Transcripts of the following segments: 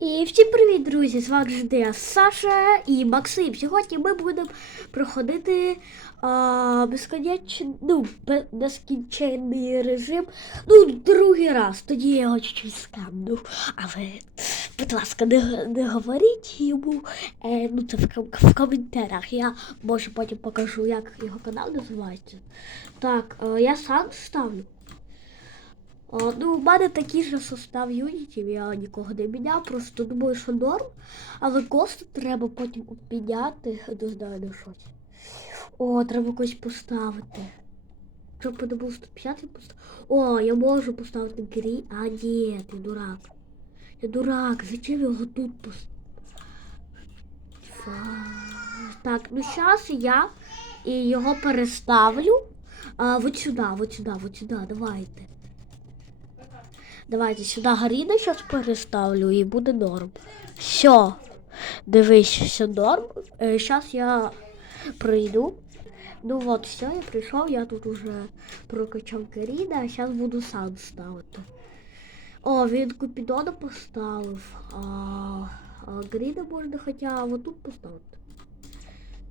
І всім привіт, друзі! З вами завжди Саша і Максим. Сьогодні ми будемо проходити а, безконечний, ну, бе- режим. Ну, другий раз. Тоді я його чуть-чуть скамнув. Але, будь ласка, не, не говоріть йому. Е, ну, це в, в коментарях. Я може потім покажу, як його канал називається. Так, е, я сам ставлю. О, ну, у мене такий же состав юнітів, я нікого не міняв, просто думаю, що норм. Але кост треба потім обміняти, не знаю на щось. О, треба когось поставити. Щоб не був 150 поставити. О, я можу поставити грі. А, ні, ти дурак. Я дурак, зачем його тут поставити? Так, ну зараз я його переставлю. А, вот сюди, вот сюди, вот сюди, давайте. Давайте сюди Гаріна зараз переставлю і буде норм. Все. Дивись, все норм. Зараз я прийду. Ну от, все, я прийшов, я тут уже прокачав Каріна, а зараз буду сам ставити. О, він Купідона поставив. А, а Гріна можна хоча от тут поставити.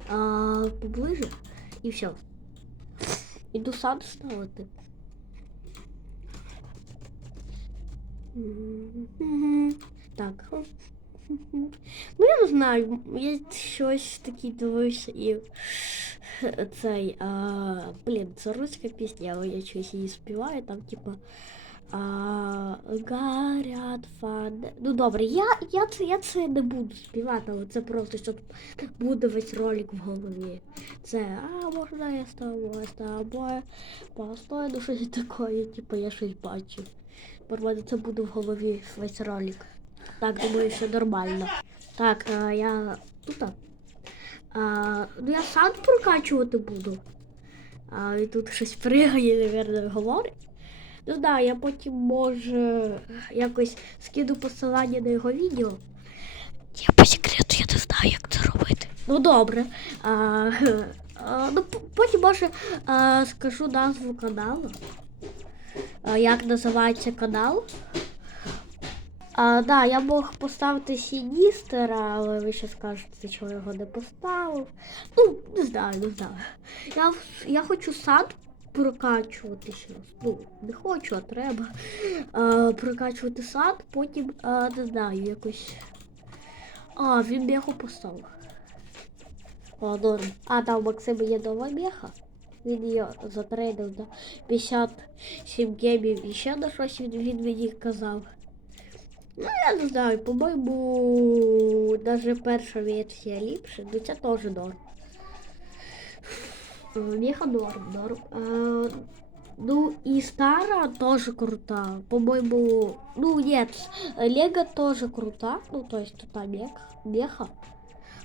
А, поближе. І все. Іду сам ставити. Так. Ну, я не знаю, я щось таке дивився і цей, а, блін, це руська пісня, але я щось її співаю, там, типа. А, горят фан. Ну добре, я, я, це, я це не буду співати, але це просто щоб буде весь ролик в голові. Це, а можна я з тобою, з тобою, постой, ну щось таке, типу я щось бачу. Це буде в голові весь ролик. Так, думаю, все нормально. Так, а, я тут. А, ну я сам прокачувати буду. А, і тут щось пригає, напевно, говорить. Ну так, да, я потім може якось скину посилання на його відео. Я по секрету я не знаю, як це робити. Ну добре. А, а, ну, потім може а, скажу назву каналу. А, як називається канал. А, да, я мог поставити Сіністера, але ви ще скажете, чого його не поставив. Ну, не знаю, не знаю. Я, я хочу сад прокачувати ще раз. Ну, не хочу, а треба. А, прокачувати сад, потім, а, не знаю, якось. А, він меху поставив. О, норм. А, там у Максима є нова меха. Він її затрейдив на 57 гемів і ще на щось він, він мені казав. Ну, я не знаю, по-моєму, навіть перша версія ліпше, ну це теж норм. Е, Меха норм, норм. Е, ну і стара теж крута. По-моєму, ну нет, Лего теж крута. Ну, то есть та мех, меха.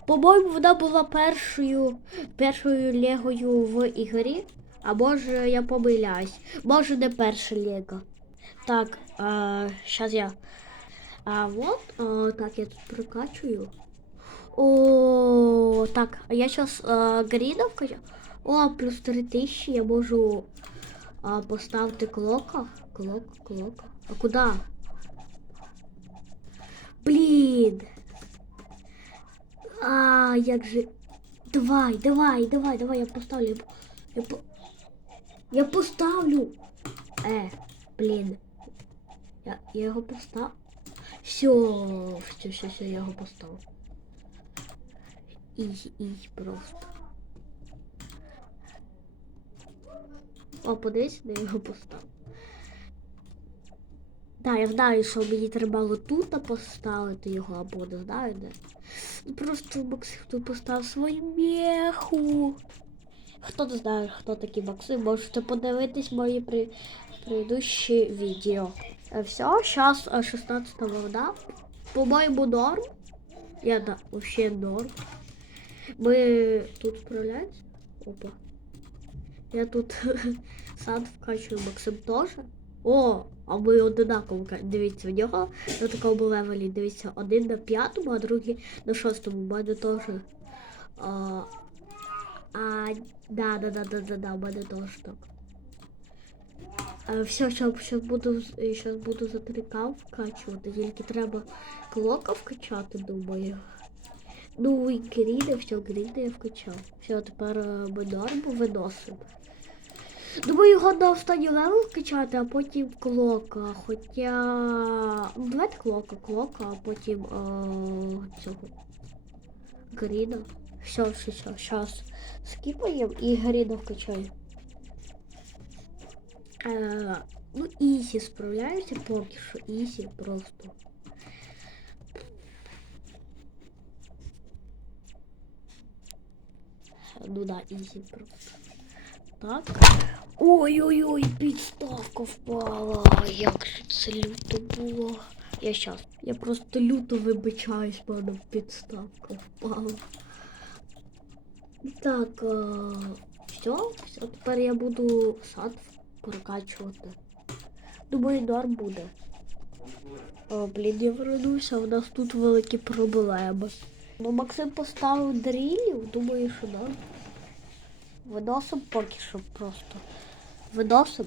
По-моєму, вона була першою, першою легою в ігрі. А може я помиляюсь. Може не перша лего. Так, а, зараз я. А вот, а, так, я тут прокачую. О, так, я сейчас а, вкачаю. О, плюс 3000 я можу а, поставити клока. Клок, клок. А куди? Блін. А, як же. Давай, давай, давай, давай, я поставлю. Я, по... я поставлю. Е, блін. Я, я його постав. Все, все, все, все, я його поставив. Ізі, ізі просто. О, подивись, де я його поставив. Так, я знаю, що мені треба було тут поставити його, або не знаю де. Ну, Просто Максим тут поставив свою меху. Хто не знає, хто такий Максим, можете подивитись мої при... предыдущі відео. Е, Все, зараз 16 вода. По-моєму, норм. Я да, вообще норм. Ми тут справляємось. Опа. Я тут сад вкачую Максим теж. О, а ми одинаково дивіться в нього на такому левелі. Дивіться, один на п'ятому, а другий на шостому. У мене теж. А, а, да, да, да, да, да, да, у мене теж так. Е, Все, що, що буду, щас буду за 3К вкачувати, тільки треба клока вкачати, думаю. Ну і гріди, все, гріди я вкачав. Все, тепер е, ми норму виносимо. Думаю, його на останній левел вкачати, а потім клока. Хоча. Ну, давайте клока, клока, а потім е, цього. Гріда. Все, все, все, щас скіпаємо і гріда вкачаю. Е, ну, Ісі справляється поки що. Ісі просто. Ну да, ізі просто. Так. Ой-ой-ой, підставка впала. Як же це люто було. Я щас. Я просто люто вибачаюсь, мене підставка впала. Так, все, все, тепер я буду сад прокачувати. Думаю, норм буде. О, блін, я вернуся, у нас тут великі проблеми. Ну, Максим поставив дрілів, думаю, що норм. Виносим поки що просто. Виносим.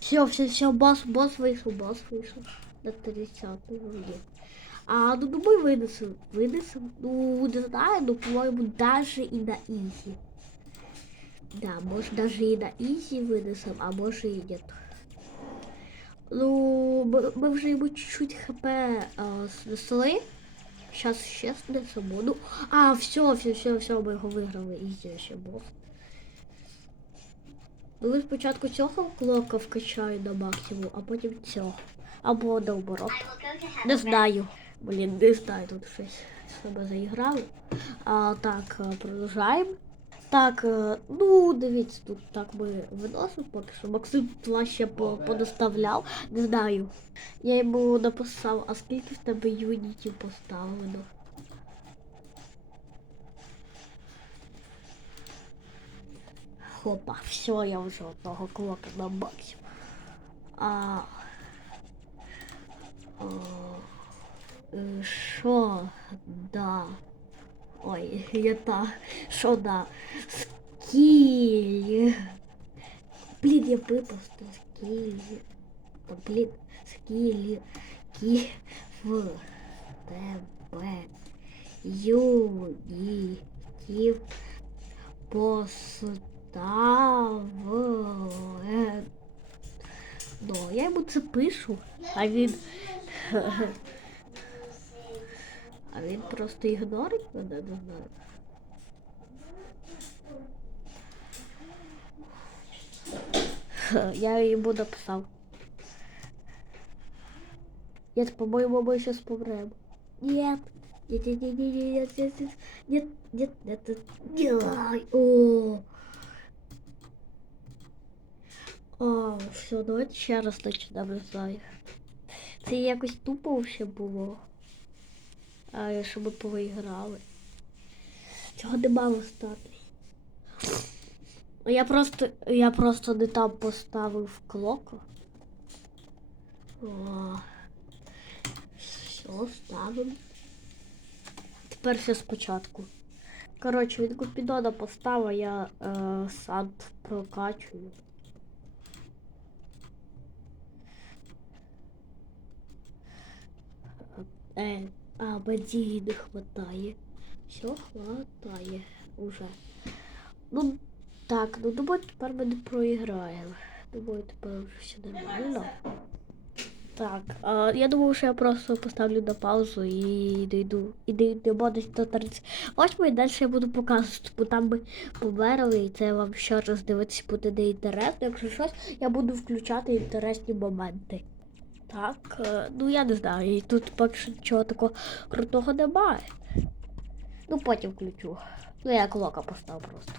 Все, все, все, бос, бос вийшов, бос вийшов. На 30 вроді. А ну думаю винесем. Винесем. Ну, не знаю, ну, по-моєму, даже і на ізі. Да, може даже і на ізі винесем, а може і нет. Ну, ми, ми вже йому чуть-чуть хп а, снесли. Сейчас ще снесемо. Ну, а, все, все, все, все, ми його виграли. Ізі ще бос. Ви спочатку цього клока вкачаю на максимум, а потім цього. Або наоборот. Не знаю. Блін, не знаю, тут щось себе заіграли. А, так, е, продовжаємо. Так, е, ну дивіться, тут так ми виносимо поки що. Максим два ще по- подоставляв. Не знаю. Я йому написав, а скільки в тебе юнітів поставлено? Хопа, все, я вже одного клока на максимум. А, а, е, Що? Да. Ой, я та. Що да? Скіль. Блін, я випусту скіль. Та блін, скіль. Кі в тебе. Юнітів поставили. Ну, я йому це пишу, а він. А він просто ігнорить мене, не знаю. Я йому написав. Нет, по-моему, мы сейчас помрем. Нет. Нет, нет, нет, нет, нет, нет, нет, нет, нет, нет, нет, Ай, о. А, все, давайте ще раз не знаю. Це якось тупо ще було. А, щоб ми повиграли. Цього не мало стати. Я просто, я просто не там поставив клоку. О. Все, ставимо. Тепер все спочатку. Коротше, від Купідона поставив, я е, сад прокачую. Е, а, бензину не хватає. Все хватає уже. Ну, так, ну думаю, тепер ми не проіграємо. Думаю, тепер вже все нормально. Так, а, я думаю, що я просто поставлю на паузу і дійду. І дійдемо десь до 38 і далі я буду показувати, бо там ми померли, і це вам ще раз дивитися буде не інтересно. Якщо щось, я буду включати інтересні моменти. Так, е, ну я не знаю, і тут поки що нічого такого крутого немає. Ну потім включу. Ну я клока поставив просто.